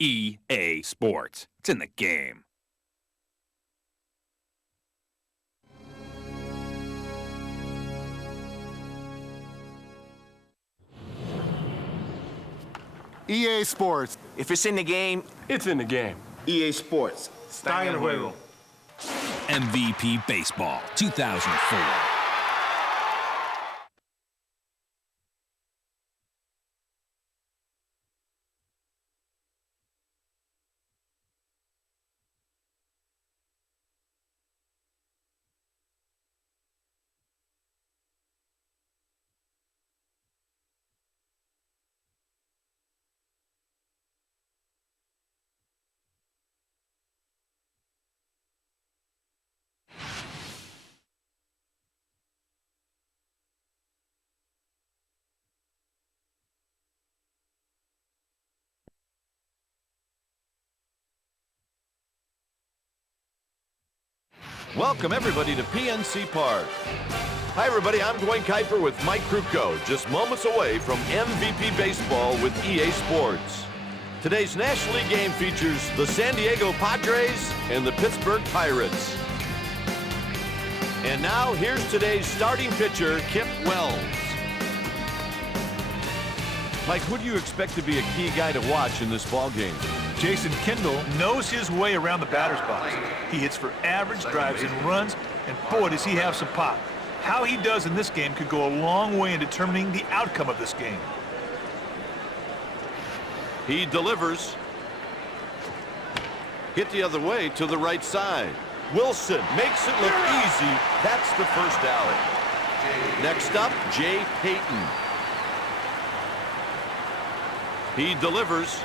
EA Sports. It's in the game. EA Sports. If it's in the game, it's in the game. EA Sports. Está en el juego. MVP Baseball 2004. Welcome, everybody, to PNC Park. Hi, everybody. I'm Dwayne Kuiper with Mike Krupko, just moments away from MVP Baseball with EA Sports. Today's National League game features the San Diego Padres and the Pittsburgh Pirates. And now, here's today's starting pitcher, Kip Wells. Mike, who do you expect to be a key guy to watch in this ballgame? Jason Kendall knows his way around the batter's box. He hits for average, drives in runs, and boy, does he have some pop. How he does in this game could go a long way in determining the outcome of this game. He delivers. Hit the other way to the right side. Wilson makes it look easy. That's the first out. Next up, Jay Payton. He delivers.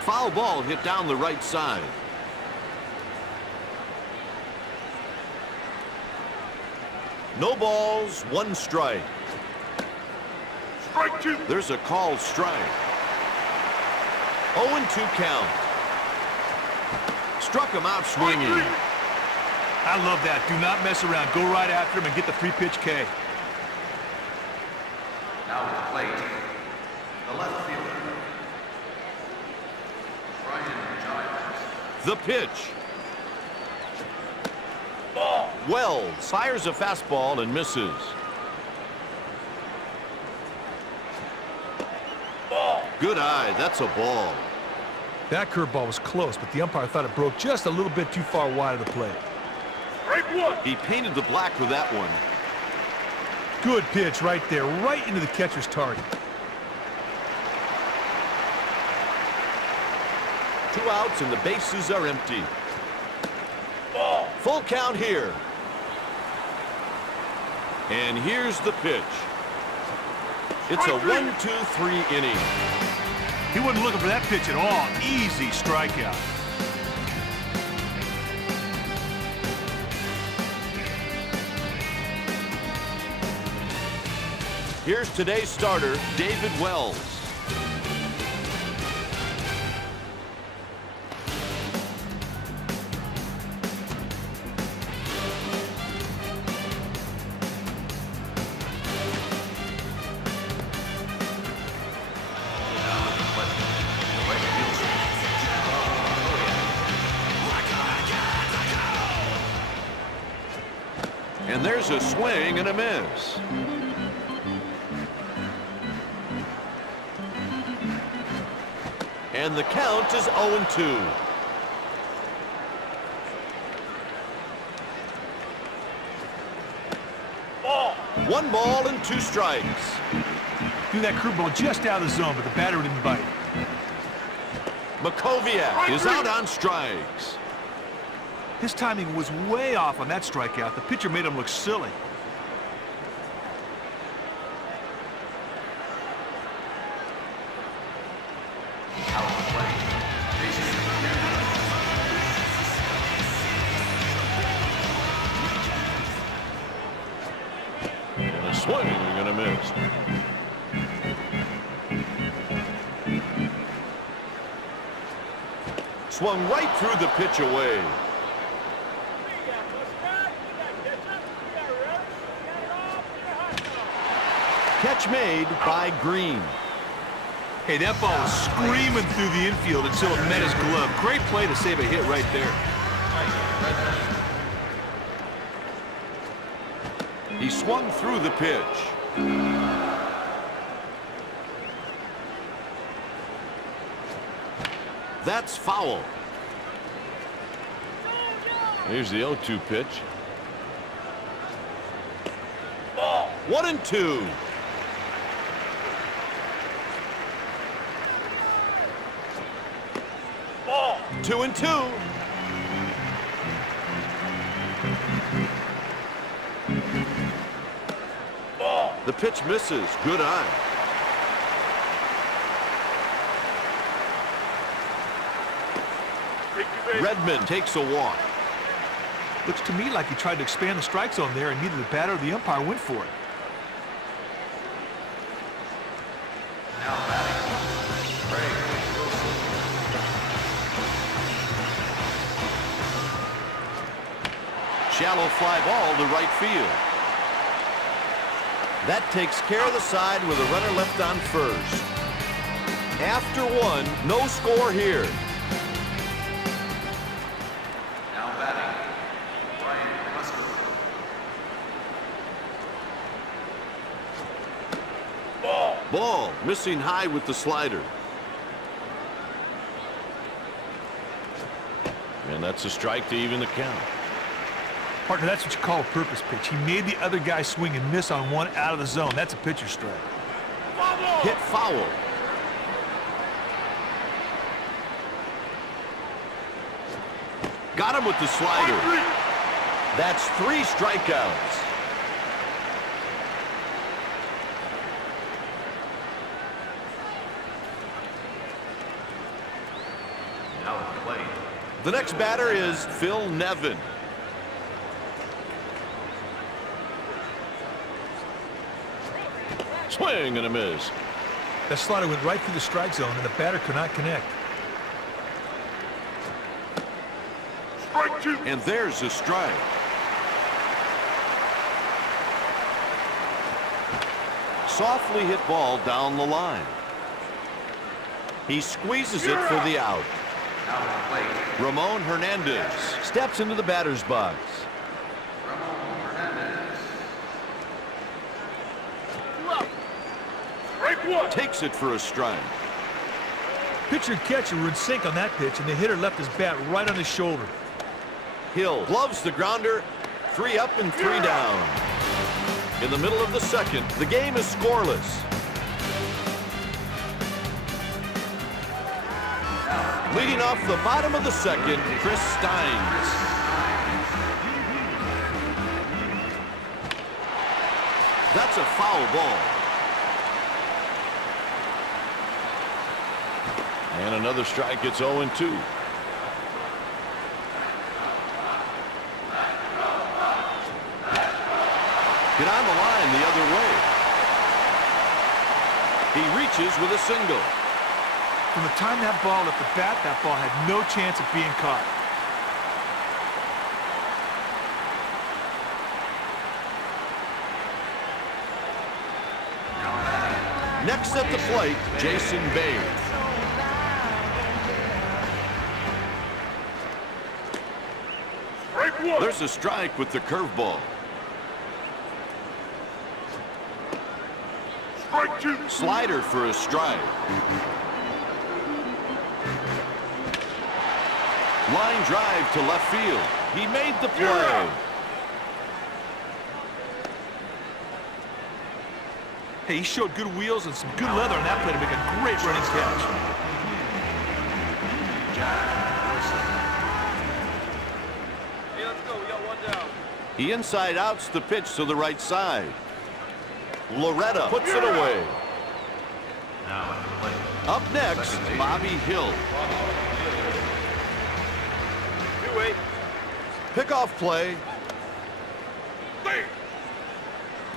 Foul ball hit down the right side. No balls, one strike. Strike two. There's a called strike. 0-2 count. Struck him out swinging. I love that. Do not mess around. Go right after him and get the 3-pitch K. Now to the plate, the left fielder, The pitch. Ball. Wells fires a fastball and misses. Ball. Good eye. That's a ball. That curveball was close, but the umpire thought it broke just a little bit too far wide of the plate. Strike one. He painted the black with that one. Good pitch right there, right into the catcher's target. 2 outs and the bases are empty. Ball. Full count here. And here's the pitch. It's a 1-2-3 inning. He wasn't looking for that pitch at all. Easy strikeout. Here's today's starter, David Wells. And there's a swing and a miss. And the count is 0-2. Ball. 1 ball and 2 strikes. Threw that curveball just out of the zone, but the batter didn't bite. Makoviak is out on strikes. His timing was way off on that strikeout. The pitcher made him look silly. And a swing and a miss. Swung right through the pitch away. Catch made by Green. Hey, that ball was screaming through the infield until it met his glove. Great play to save a hit right there. He swung through the pitch. That's foul. Here's the 0-2 pitch. 1-2. 2-2. The pitch misses. Good eye. Redmond takes a walk. Looks to me like he tried to expand the strike zone there, and neither the batter or the umpire went for it. Shallow fly ball to right field. That takes care of the side with a runner left on first. After one, no score here. Now batting, Brian Musgrove. Ball missing high with the slider. And that's a strike to even the count. Partner, that's what you call a purpose pitch. He made the other guy swing and miss on one out of the zone. That's a pitcher's strike. Hit foul. Got him with the slider. That's 3 strikeouts. Now at the plate, The next batter is Phil Nevin. Swing and a miss. That slider went right through the strike zone, and the batter could not connect. Strike 2. And there's a strike. Softly hit ball down the line. He squeezes it for the out. now at the plate, Ramon Hernandez steps into the batter's box. Strike 1. Takes it for a strike. Pitcher and catcher were in sync on that pitch, and the hitter left his bat right on his shoulder. Hill gloves the grounder. 3 up and 3 down. In the middle of the second, the game is scoreless. Leading off the bottom of the second, Chris Steins. That's a foul ball. And another strike. It's 0-2. Get on the line the other way. He reaches with a single. From the time that ball left the bat, that ball had no chance of being caught. Next at the plate, Jason Bay. Strike 1. There's a strike with the curveball. Strike 2. Slider for a strike. Line drive to left field. He made the play. Hey, he showed good wheels and some good leather on that play to make a great running catch. Hey, let's go. We got 1 down. He inside outs the pitch to the right side. Loretta puts it away. now at the plate, Up next, Bobby Hill. 2-8. Pickoff play.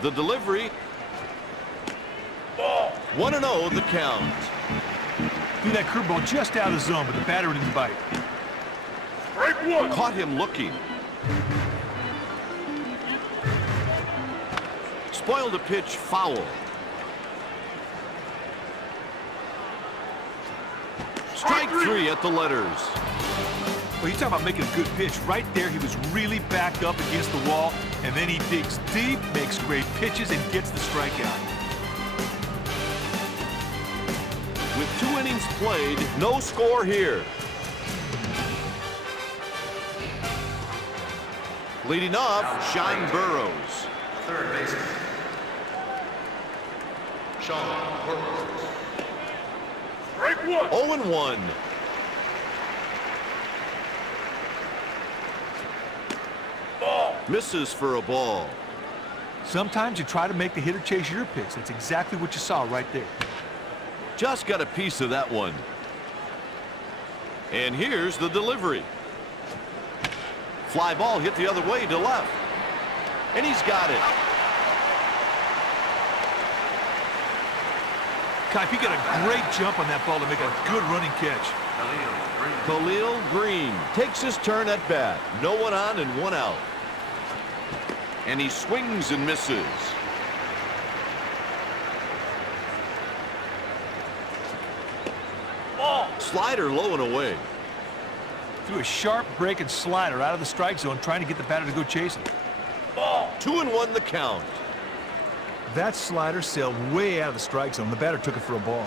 The delivery. 1-0 the count. Threw that curveball just out of the zone, but the batter didn't bite. Strike 1. Caught him looking. Spoiled a pitch foul. 3 at the letters. Well, you talk about making a good pitch. Right there, he was really backed up against the wall, and then he digs deep, makes great pitches, and gets the strikeout. With 2 innings played, no score here. Leading off, Sean Burrows. Third baseman. Sean Burrows. Strike 1. 0-1. Ball. Misses for a ball. Sometimes you try to make the hitter chase your pitch. That's exactly what you saw right there. Just got a piece of that one. And here's the delivery. Fly ball hit the other way to left. And he's got it. Kipe, he got a great jump on that ball to make a good running catch. Khalil Green takes his turn at bat. No one on and 1 out. And he swings and misses. Ball. Slider low and away. Threw a sharp breaking slider out of the strike zone, trying to get the batter to go chasing. Ball. 2-1 the count. That slider sailed way out of the strike zone. The batter took it for a ball.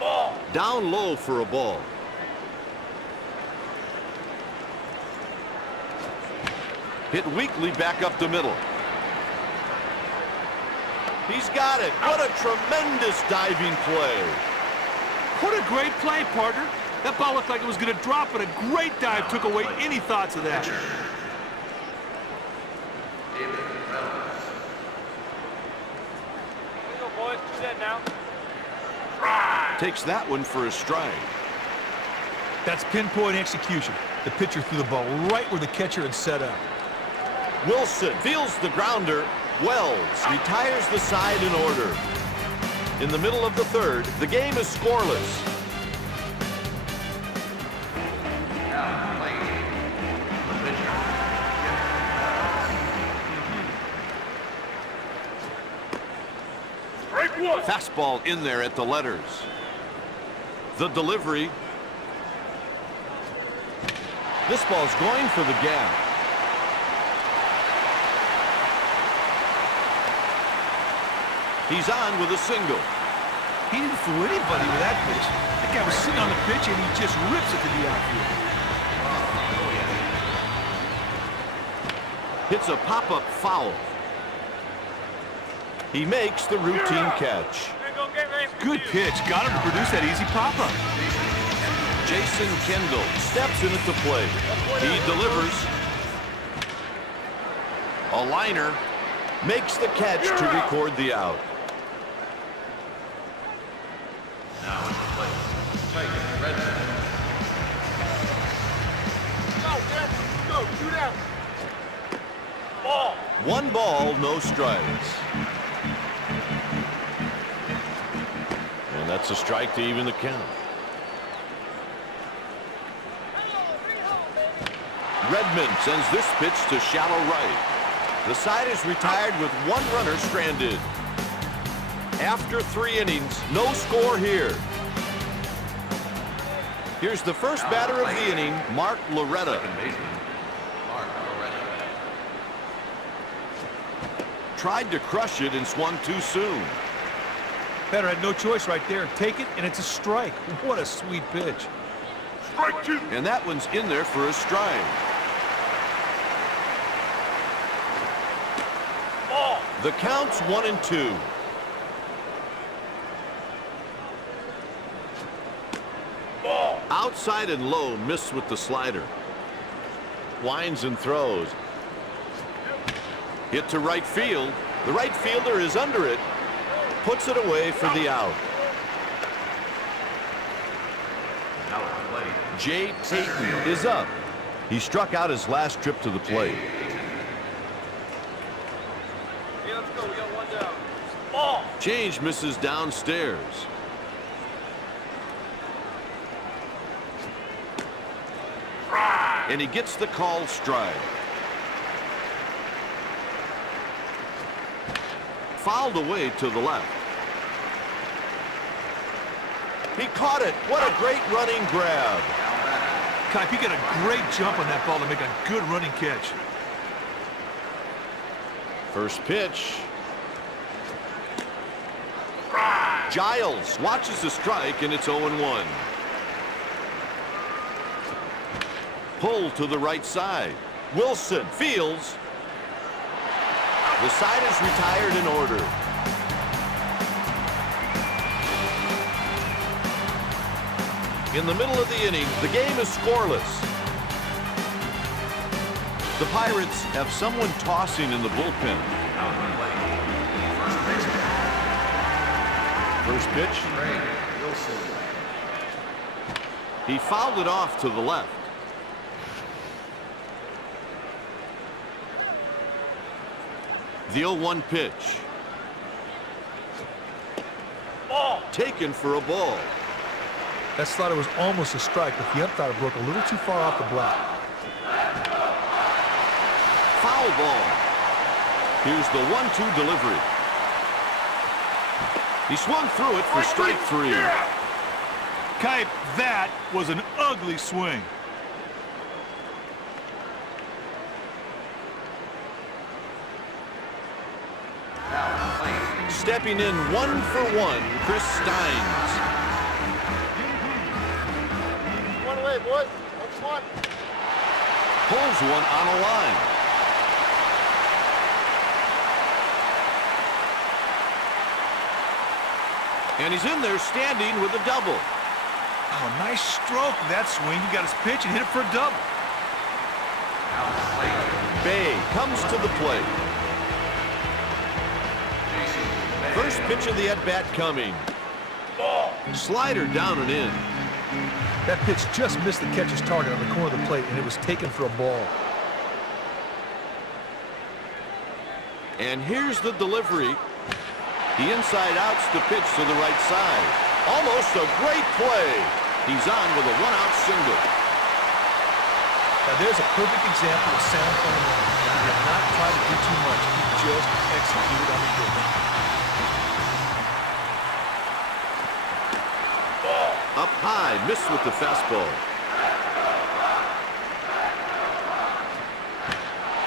Ball. Down low for a ball. Hit weakly back up the middle. He's got it. What a tremendous diving play. What a great play, partner. That ball looked like it was going to drop, but a great dive took away any thoughts of that. Go, boys. Do that now. Takes that one for a strike. That's pinpoint execution. The pitcher threw the ball right where the catcher had set up. Wilson fields the grounder. Wells retires the side in order. In the middle of the third, the game is scoreless. Now playing. The pitcher. Strike 1. Fastball in there at the letters. The delivery. This ball's going for the gap. He's on with a single. He didn't fool anybody with that pitch. That guy was sitting on the pitch, and he just rips it to the outfield. Hits a pop-up foul. He makes the routine catch. Good pitch. Got him to produce that easy pop-up. Jason Kendall steps in at the plate. He delivers. A liner makes the catch to record the out. Now in the plate. Take Redmond. Go, shoot out. Ball. 1 ball, no strikes. And that's a strike to even the count. Redmond sends this pitch to shallow right. The side is retired with 1 runner stranded. After 3 innings, no score here. Here's the first batter of the inning, Mark Loretta. Second baseman. Mark Loretta. Tried to crush it and swung too soon. Batter had no choice right there. Take it, and it's a strike. What a sweet pitch. Strike 2. And that one's in there for a strike. Ball. The count's 1-2. Ball. Outside and low, miss with the slider. Winds and throws. Hit to right field. The right fielder is under it. Puts it away for the out. Now at the plate. Jay Payton is up. He struck out his last trip to the plate. Hey, let's go. We got 1 down. Ball. Change misses downstairs. And he gets the call strike. Fouled away to the left. He caught it. What a great running grab. Kipe, he got a great jump on that ball to make a good running catch. First pitch. Giles watches the strike, and it's 0-1. Pull to the right side. Wilson fields. The side is retired in order. In the middle of the inning, the game is scoreless. The Pirates have someone tossing in the bullpen. First pitch. He fouled it off to the left. The 0-1 pitch. Ball. Taken for a ball. That slider was almost a strike, but the umpire broke a little too far off the block. Foul ball. Here's the 1-2 delivery. He swung through it for strike 3. Kipe, that was an ugly swing. Stepping in 1-for-1, Chris Steins. One away, boys. 1-1. Pulls one on a line. And he's in there standing with a double. Oh, nice stroke that swing. He got his pitch and hit it for a double. Bay comes to the plate. First pitch of the at-bat coming. Slider down and in. That pitch just missed the catcher's target on the corner of the plate, and it was taken for a ball. And here's the delivery. He inside outs the pitch to the right side. Almost a great play. He's on with a one-out single. Now there's a perfect example of sound fundamentals. He did not try to do too much. He just executed on the pitch. Up high, missed with the fastball.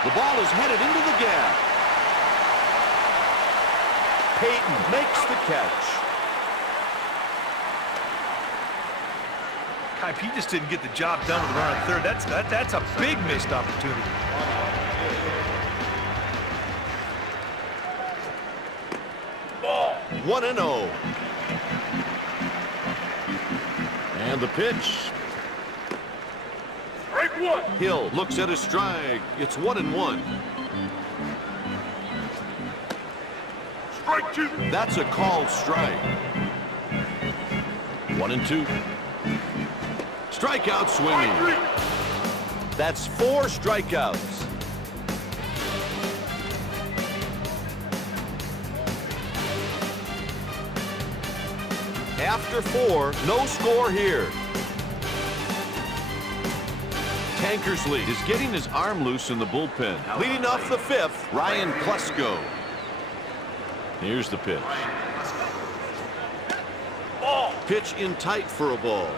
The ball is headed into the gap. Payton makes the catch. Kipe, he just didn't get the job done with the runner at third. That's a big missed opportunity. Ball. 1-0. And the pitch. Strike 1. Hill looks at his strike. It's 1-1. Strike 2. That's a called strike. 1-2. Strikeout swinging. That's 4 strikeouts. After 4, no score here. Tankersley is getting his arm loose in the bullpen. Leading off the 5th, Ryan Klesko. Here's the pitch. Ball. Pitch in tight for a ball.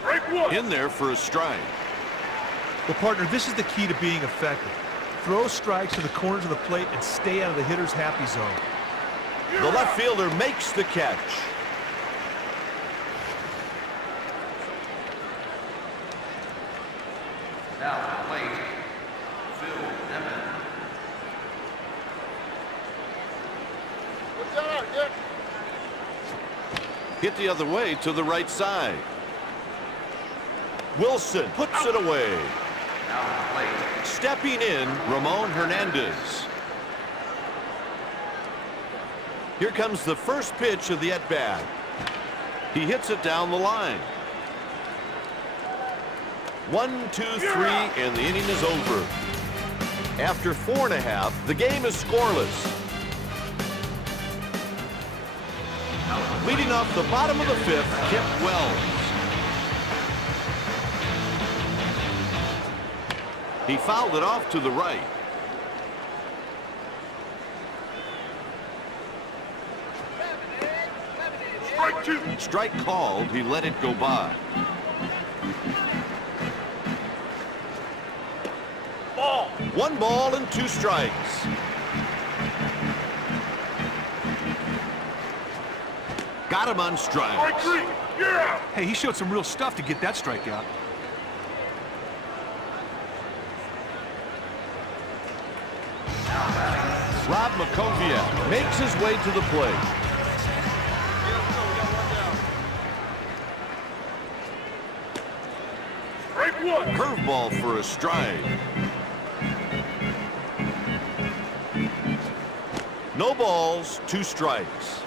Strike 1. In there for a strike. Well, partner, this is the key to being effective. Throw strikes to the corners of the plate and stay out of the hitter's happy zone. The left fielder makes the catch. Now, plate, Phil Nevin. What's that, Dick? Hit the other way to the right side. Wilson puts it away. Now, plate, Stepping in, Ramon Hernandez. Here comes the first pitch of the at-bat. He hits it down the line. 1, 2, 3, and the inning is over. After 4.5, the game is scoreless. Leading off the bottom of the 5th, Kip Wells. He fouled it off to the right. Strike called. He let it go by. Ball. 1 ball and 2 strikes. Got him on strikes. Yeah. Hey, he showed some real stuff to get that strikeout. Rob Makoviak makes his way to the plate. Curveball for a strike. No balls, 2 strikes.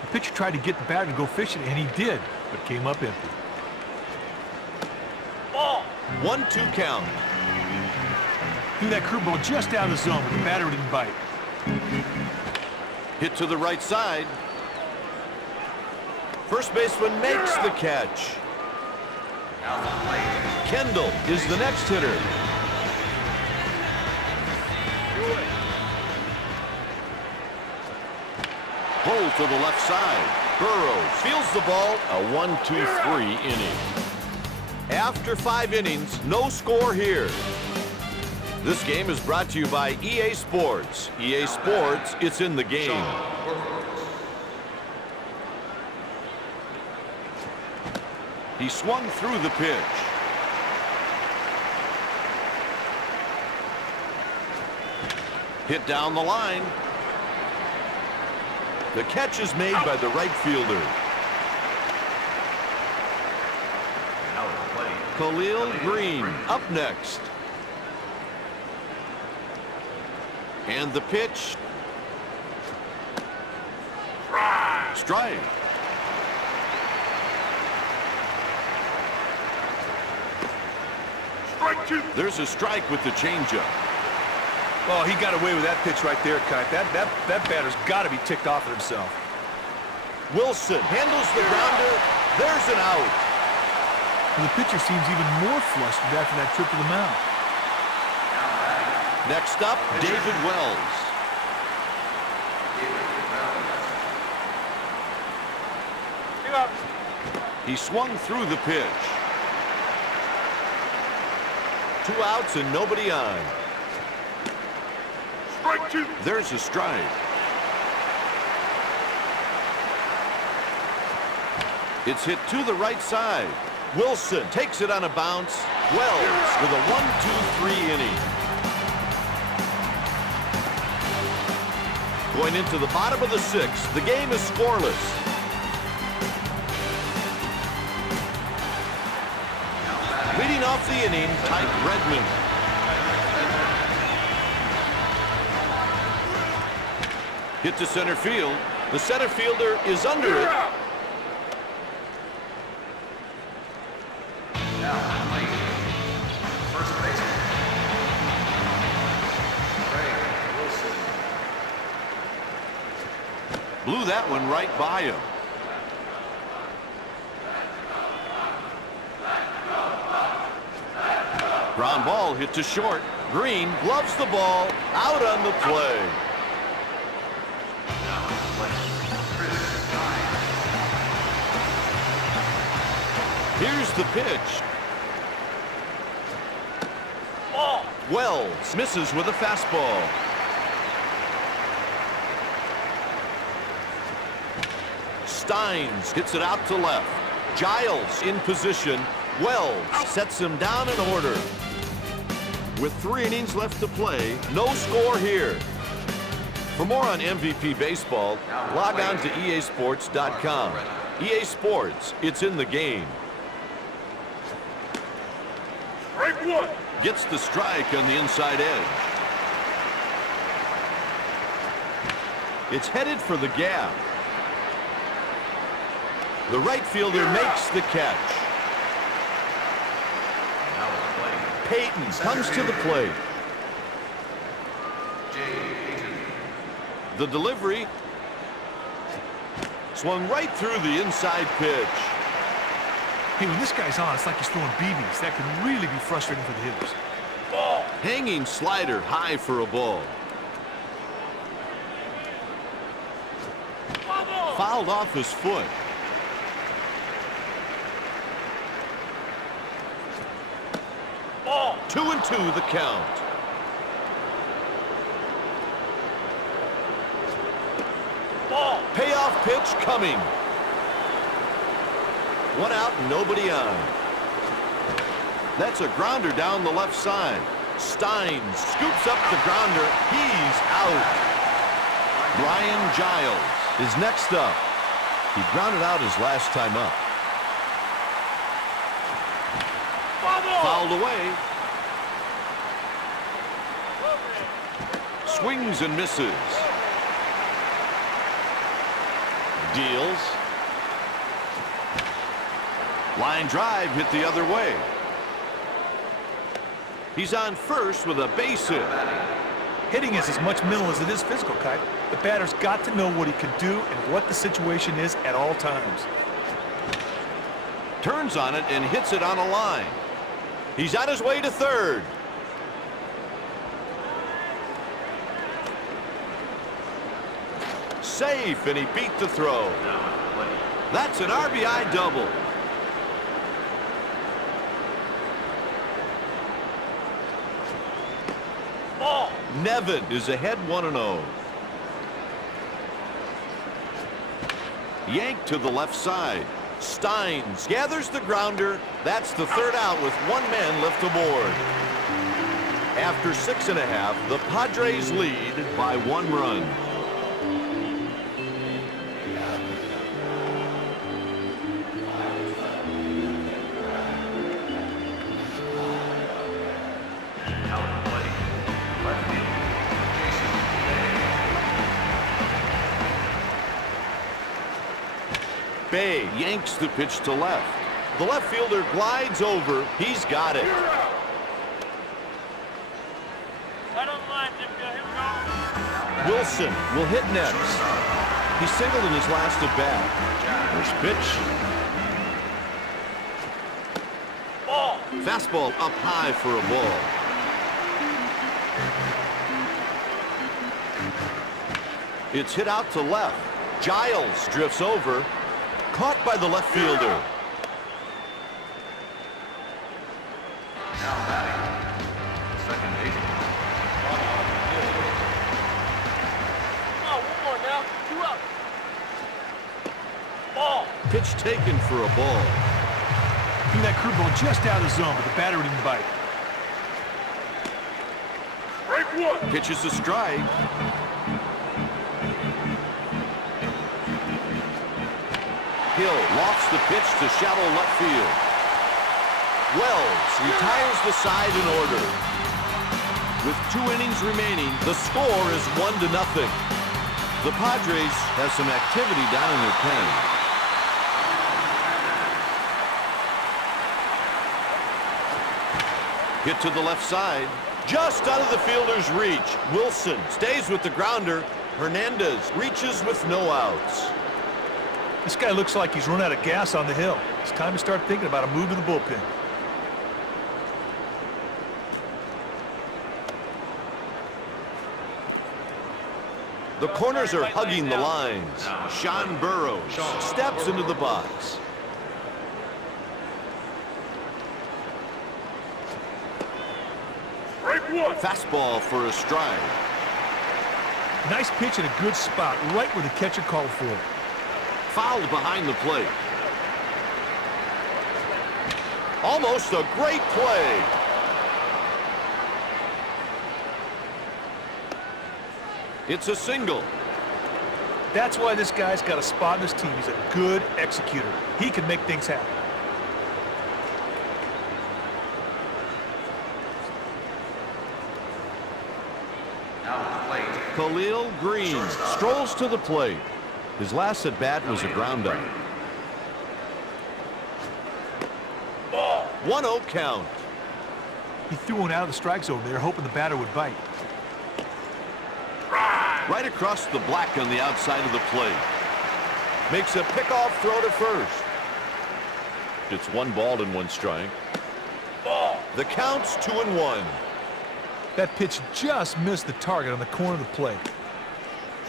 The pitcher tried to get the batter to go fishing, and he did, but came up empty. Ball. 1-2 count. Threw that curveball just out of the zone, but the batter didn't bite. Hit to the right side. First baseman makes the catch. Kendall is the next hitter. Pull to the left side. Burrows fields the ball. A 1-2-3 inning. After 5 innings, no score here. This game is brought to you by EA Sports. EA Sports, it's in the game. He swung through the pitch. Hit down the line. The catch is made by the right fielder. Khalil Green up next. And the pitch. Strike. Strike 2. There's a strike with the changeup. Oh, he got away with that pitch right there, Kite. That batter's got to be ticked off at himself. Wilson handles the grounder. There's an out. And the pitcher seems even more flustered after that trip to the mound. Next up, David Wells. He swung through the pitch. 2 outs and nobody on. Strike 2. There's a strike. It's hit to the right side. Wilson takes it on a bounce. Wells with a 1-2-3 inning. Going into the bottom of the 6th, the game is scoreless. Leading off the inning, Tyke Redmond. Hit to center field. The center fielder is under it. First baseman. Blew that one right by him. Ground ball hit to short. Green gloves the ball. Out on the play. Here's the pitch. Ball. Wells misses with a fastball. Steins hits it out to left. Giles in position. Wells sets him down in order. With 3 innings left to play, no score here. For more on MVP Baseball, log on to easports.com. EA Sports, it's in the game. Strike 1. Gets the strike on the inside edge. It's headed for the gap. The right fielder makes the catch. Payton comes to the plate. The delivery swung right through the inside pitch. Hey, when this guy's on, it's like he's throwing BBs. That can really be frustrating for the hitters. Ball. Hanging slider high for a ball. Fouled off his foot. 2-2 the count. Ball. Payoff pitch coming. One out, nobody on. That's a grounder down the left side. Stein scoops up the grounder. He's out. Brian Giles is next up. He grounded out his last time up. Fouled away. Swings and misses. Deals. Line drive hit the other way. He's on first with a base hit. Hitting is as much mental as it is physical, Kite. The batter's got to know what he can do and what the situation is at all times. Turns on it and hits it on a line. He's on his way to third. Safe, and he beat the throw. That's an RBI double. Ball. Nevin is ahead 1-0. Yanked to the left side. Steins gathers the grounder. That's the third out with one man left aboard. After 6.5, the Padres lead by 1 run. Bay yanks the pitch to left. The left fielder glides over. He's got it. Right on the line, Jim. Here we go. Wilson will hit next. He singled in his last at bat. First pitch. Ball. Fastball up high for a ball. It's hit out to left. Giles drifts over. Caught by the left fielder. Now batting, second baseman. Come on, one more now. 2 out. Ball. Pitch taken for a ball. Threw that curveball just out of the zone, but the batter didn't bite. Break 1. Pitches a strike. Hill lofts the pitch to shallow left field. Wells retires the side in order. With 2 innings remaining, the score is 1-0. The Padres have some activity down in their pen. Hit to the left side. Just out of the fielder's reach. Wilson stays with the grounder. Hernandez reaches with no outs. This guy looks like he's run out of gas on the hill. It's time to start thinking about a move to the bullpen. The corners are hugging the lines. Sean Burrows steps into the box. Break 1. Fastball for a strike. Nice pitch in a good spot, right where the catcher called for it. Fouled behind the plate. Almost a great play. It's a single. That's why this guy's got a spot in his team. He's a good executor. He can make things happen. Now at the plate. Khalil Green strolls to the plate. His last at bat was a ground out. 1-0 count. He threw one out of the strike zone there, hoping the batter would bite. Right across the black on the outside of the plate. Makes a pickoff throw to first. It's 1 ball and 1 strike. The count's 2-1. That pitch just missed the target on the corner of the plate.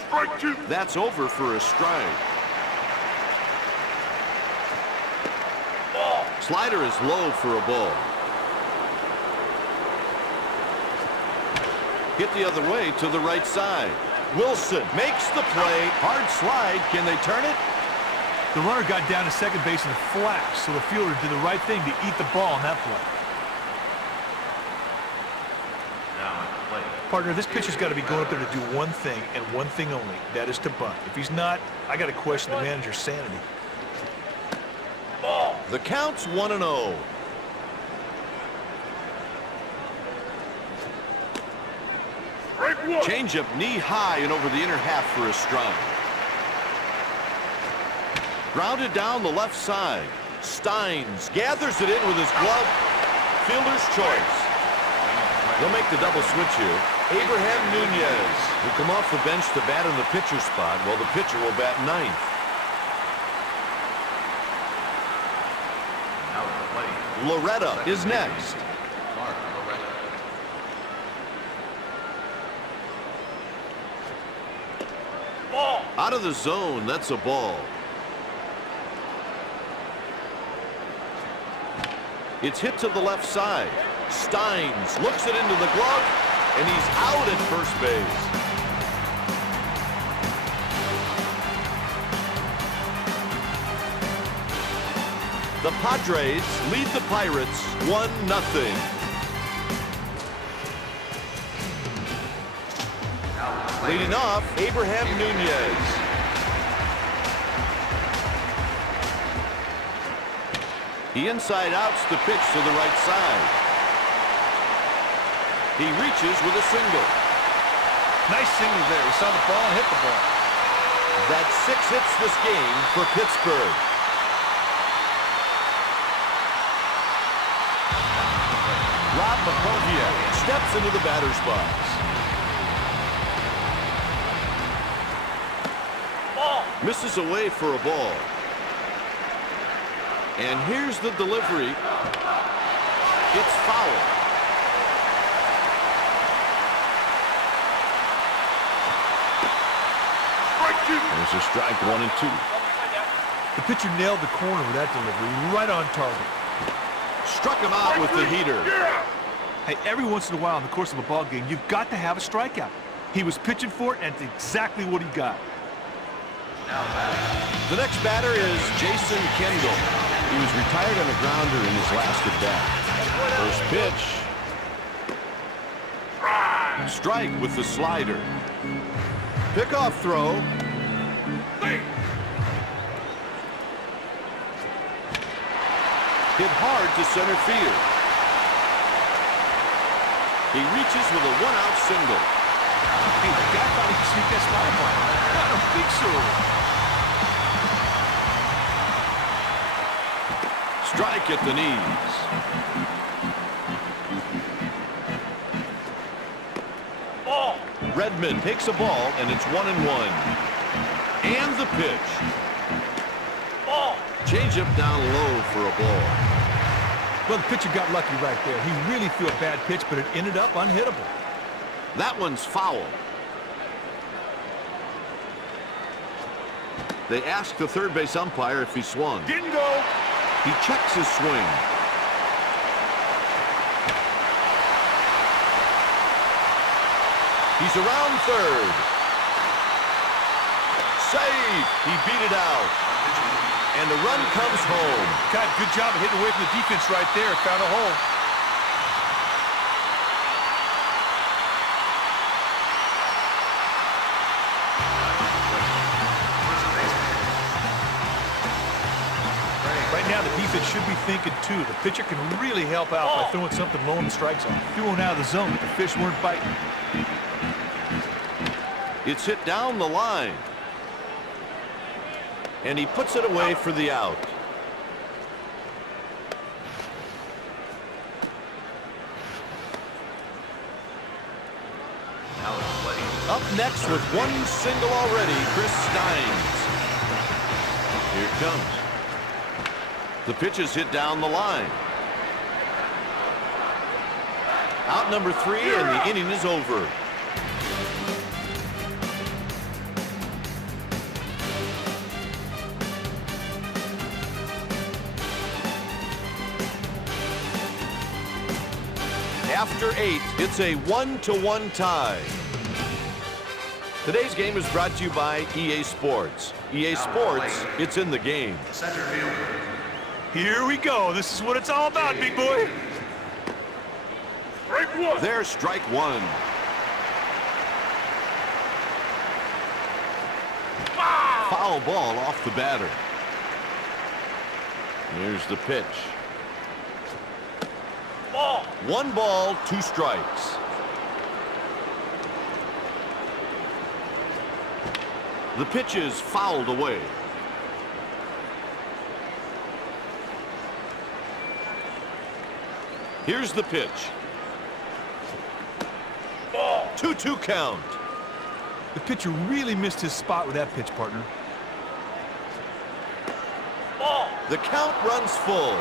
Strike 2. That's over for a strike. Slider is low for a ball. Hit the other way to the right side. Wilson makes the play. Hard slide. Can they turn it? The runner got down to second base in a flash, so the fielder did the right thing to eat the ball on that play. Now at the plate. Partner, this pitcher's got to be going up there to do one thing and one thing only. That is to bunt. If he's not, I got to question the manager's sanity. The count's 1-0. Changeup knee high and over the inner half for a strike. Grounded down the left side. Steins gathers it in with his glove. Fielder's choice. They'll make the double switch here. Abraham Nunez will come off the bench to bat in the pitcher spot while the pitcher will bat ninth. Now at the plate. Loretta is next. Mark Loretta. Out of the zone, that's a ball. It's hit to the left side. Steins looks it into the glove, and he's out at first base. The Padres lead the Pirates 1-0. Leading off, Abraham Nunez. He inside outs the pitch to the right side. He reaches with a single. Nice single there. He saw the ball and hit the ball. That's 6 hits this game for Pittsburgh. Rob Macovia steps into the batter's box. Misses away for a ball. And here's the delivery. It's foul. There's a strike, 1 and 2. The pitcher nailed the corner with that delivery, right on target. Struck him out with the heater. Hey, every once in a while in the course of a ball game, you've got to have a strikeout. He was pitching for it, and it's exactly what he got. The next batter is Jason Kendall. He was retired on a grounder in his last at-bat. First pitch. Strike with the slider. Pickoff throw. Hit hard to center field. He reaches with a one-out single. Hey, the guy thought he could sneak that slider by him. I don't think so. Strike at the knees. Redmond takes a ball, and it's 1-1. And the pitch. Changeup down low for a ball. Well, the pitcher got lucky right there. He really threw a bad pitch, but it ended up unhittable. That one's foul. They ask the third base umpire if he swung. Didn't go. He checks his swing. He's around third. Save! He beat it out. And the run comes home. God, good job of hitting away from the defense right there. Found a hole. Right now, the defense should be thinking, too. The pitcher can really help out by throwing something low in the strike zone. Threw one out of the zone, but the fish weren't biting. It's hit down the line. And he puts it away for the out. Up next with one single already, Chris Steins. Here it comes. The pitch is hit down the line. Out number 3, and the inning is over. After 8, it's a 1-1 tie. Today's game is brought to you by EA Sports. EA Sports, it's in the game. Center fielder. Here we go. This is what it's all about, big boy. Strike one. There's strike one. Foul ball off the batter. Here's the pitch. Ball. 1 ball, 2 strikes. The pitch is fouled away. Here's the pitch. Ball. 2-2 count. The pitcher really missed his spot with that pitch, partner. Ball. The count runs full.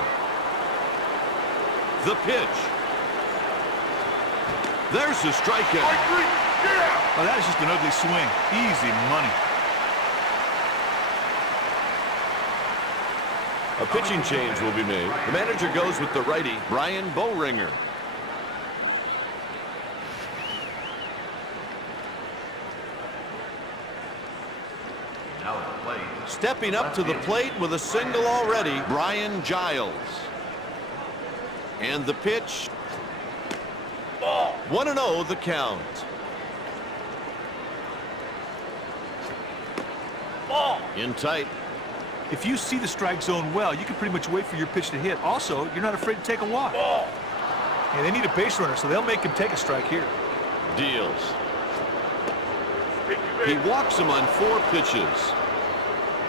The pitch. There's the strikeout. Strike three. Get out. Oh, that is just an ugly swing. Easy money. A pitching change will be made. The manager goes with the righty, Brian Bowringer. Now at the plate. Stepping up to the plate with a single already, Brian Giles. And the pitch. Ball. 1-0 the count. Ball. In tight. If you see the strike zone well, you can pretty much wait for your pitch to hit. Also, you're not afraid to take a walk. Ball. And they need a base runner, so they'll make him take a strike here. Deals. Pick your He man. walks him on 4 pitches.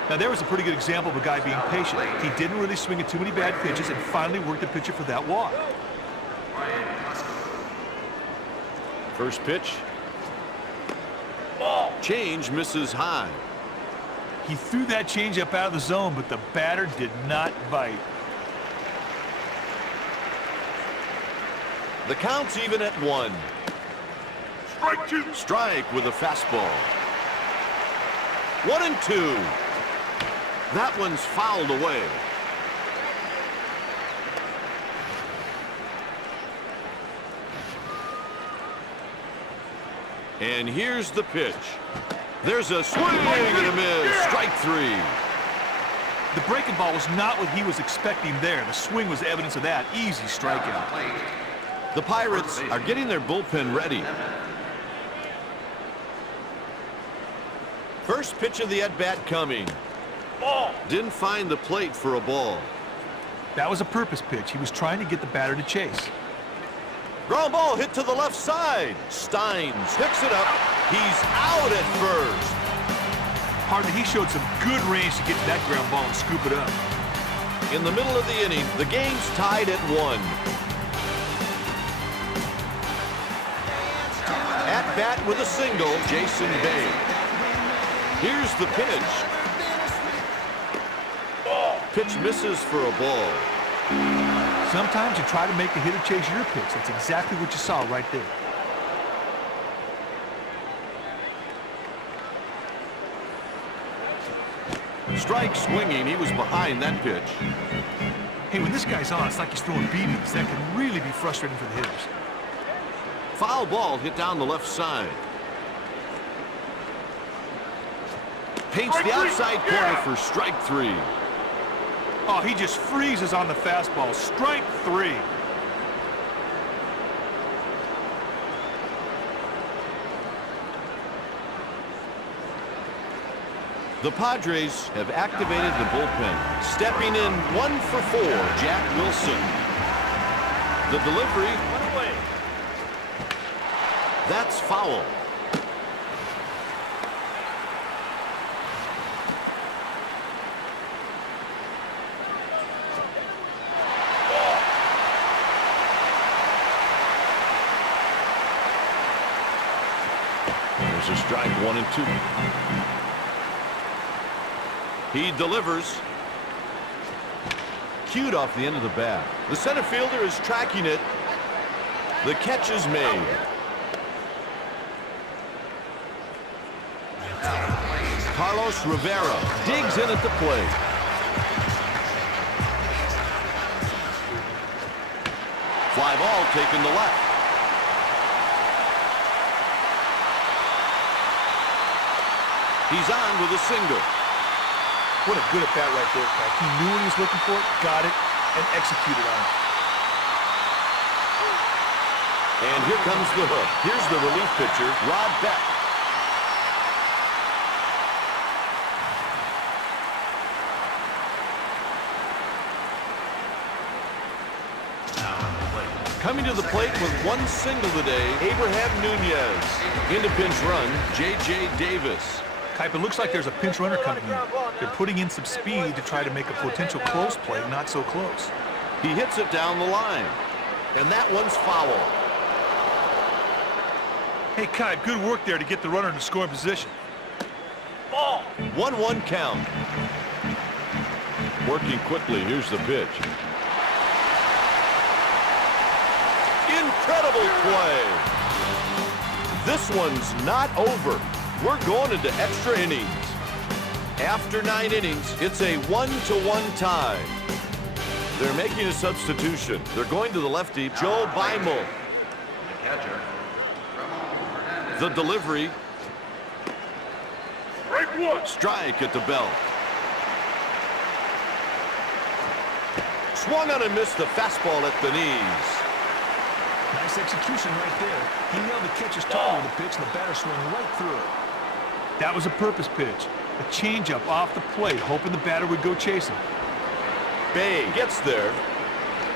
Now, there was a pretty good example of a guy being patient. He didn't really swing at too many bad pitches and finally worked the pitcher for that walk. First pitch. Ball. Change misses high. He threw that changeup out of the zone, but the batter did not bite. The count's even at 1. Strike two. Strike with a fastball. 1-2. That one's fouled away. And here's the pitch. There's a swing and a miss. Strike 3. The breaking ball was not what he was expecting there. The swing was evidence of that. Easy strikeout. The Pirates are getting their bullpen ready. First pitch of the at-bat coming. Ball. Didn't find the plate for a ball. That was a purpose pitch. He was trying to get the batter to chase. Ground ball hit to the left side. Steins picks it up. He's out at first. Partner, he showed some good range to get to that ground ball and scoop it up. In the middle of the inning, the game's tied at 1. At bat with a single, Jason Bay. Here's the pitch. Ball. Pitch misses for a ball. Sometimes you try to make the hitter chase your pitch. That's exactly what you saw right there. Strike swinging. He was behind that pitch. Hey, when this guy's on, it's like he's throwing BBs. That can really be frustrating for the hitters. Foul ball hit down the left side. Paints the outside corner for strike 3. Oh, he just freezes on the fastball. Strike 3. The Padres have activated the bullpen. Stepping in 1 for 4, Jack Wilson. The delivery. One away. That's foul. There's a strike, 1 and 2. He delivers. Cued off the end of the bat. The center fielder is tracking it. The catch is made. Carlos Rivera digs in at the plate. Fly ball taken to left. He's on with a single. What a good at-bat right there, Pat. He knew what he was looking for, got it, and executed on it. And here comes the hook. Here's the relief pitcher, Rod Beck. Coming to the plate with one single today, Abraham Nunez. Into pinch run, J.J. Davis. Kipe, it looks like there's a pinch runner coming in. They're putting in some speed to try to make a potential close play not so close. He hits it down the line, and that one's foul. Hey, Kipe, good work there to get the runner in scoring position. Ball. 1-1 count. Working quickly, here's the pitch. Incredible play. This one's not over. We're going into extra innings. After 9 innings, it's a 1-1 tie. They're making a substitution. They're going to the lefty, Joe Beimel. The catcher, The delivery. Strike one. Strike at the belt. Swung on and missed the fastball at the knees. Nice execution right there. He nailed the catcher's toe with the pitch, and the batter swung right through it. That was a purpose pitch. A changeup off the plate, hoping the batter would go chasing. Bay gets there.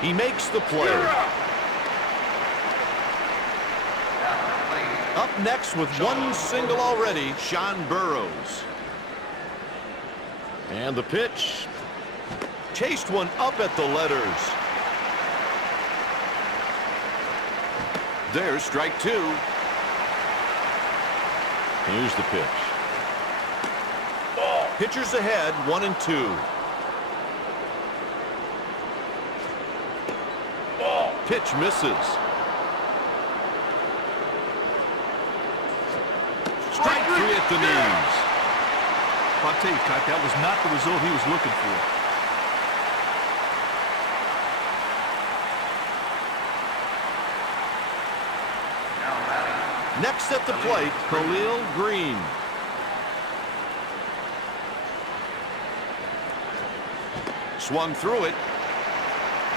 He makes the play. Up next with one single already, Sean Burrows. And the pitch. Chased one up at the letters. There's strike two. Here's the pitch. Pitchers ahead, 1-2. Pitch misses. Strike three at the knees. I'll tell you, Kipe, that was not the result he was looking for. Next at the plate, Khalil Green. Swung through it.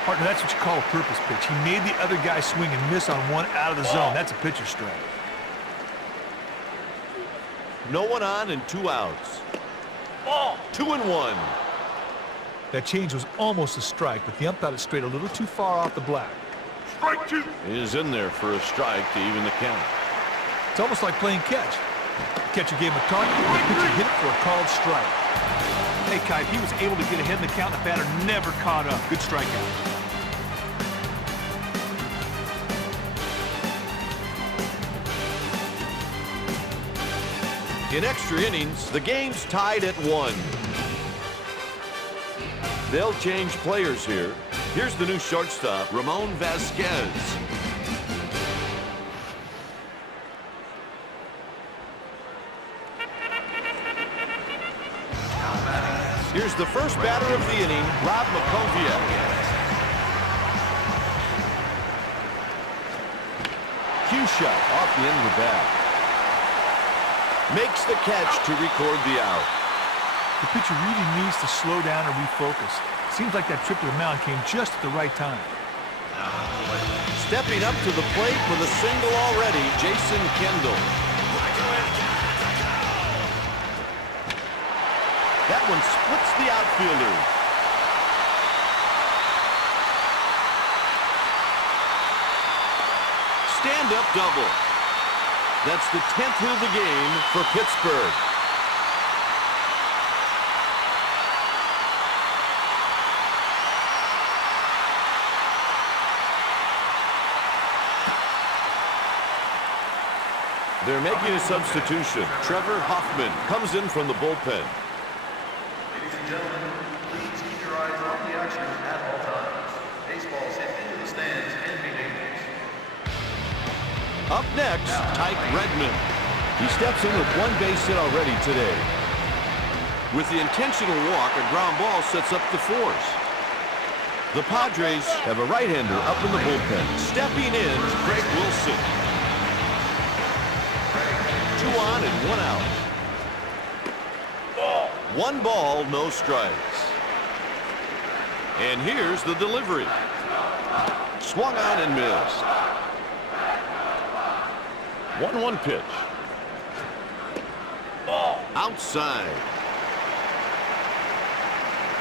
Partner, that's what you call a purpose pitch. He made the other guy swing and miss on one out of the zone. That's a pitcher's strike. No one on and 2 outs. Ball. 2-1. That change was almost a strike, but the ump got it straight a little too far off the black. Strike two. Is in there for a strike to even the count. It's almost like playing catch. The catcher gave him a target, and the pitcher hit it for a called strike. Hey, Kipe, he was able to get ahead in the count, and the batter never caught up. Good strikeout. In extra innings, the game's tied at 1. They'll change players here. Here's the new shortstop, Ramon Vasquez. Here's the first batter of the inning, Rob Makoviak. Cue shot off the end of the bat. Makes the catch to record the out. The pitcher really needs to slow down and refocus. Seems like that trip to the mound came just at the right time. Stepping up to the plate with a single already, Jason Kendall. That one splits the outfielder. Stand-up double. That's the 10th hit of the game for Pittsburgh. They're making a substitution. Trevor Hoffman comes in from the bullpen. Ladies and gentlemen, please keep your eyes on the action at all times. Baseball's hit into the stands and be dangerous. Up next, Tyke Redmond. He steps in with one base hit already today. With the intentional walk, a ground ball sets up the force. The Padres have a right-hander up in the bullpen. Stepping in, Craig Wilson. 2 on and 1 out. 1 ball, no strikes. And here's the delivery. Swung on and missed. 1-1 pitch. Outside.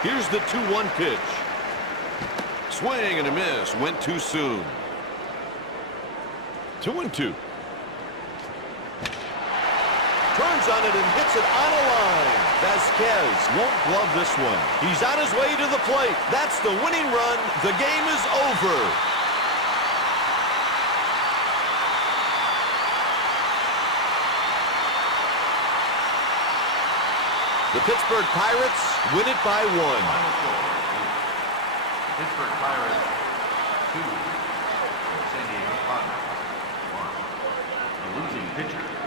Here's the 2-1 pitch. Swing and a miss. Went too soon. 2-2. Turns on it and hits it on a line. Vasquez won't glove this one. He's on his way to the plate. That's the winning run. The game is over. The Pittsburgh Pirates win it by 1. Pittsburgh Pirates 2. San Diego Padres 1. The losing pitcher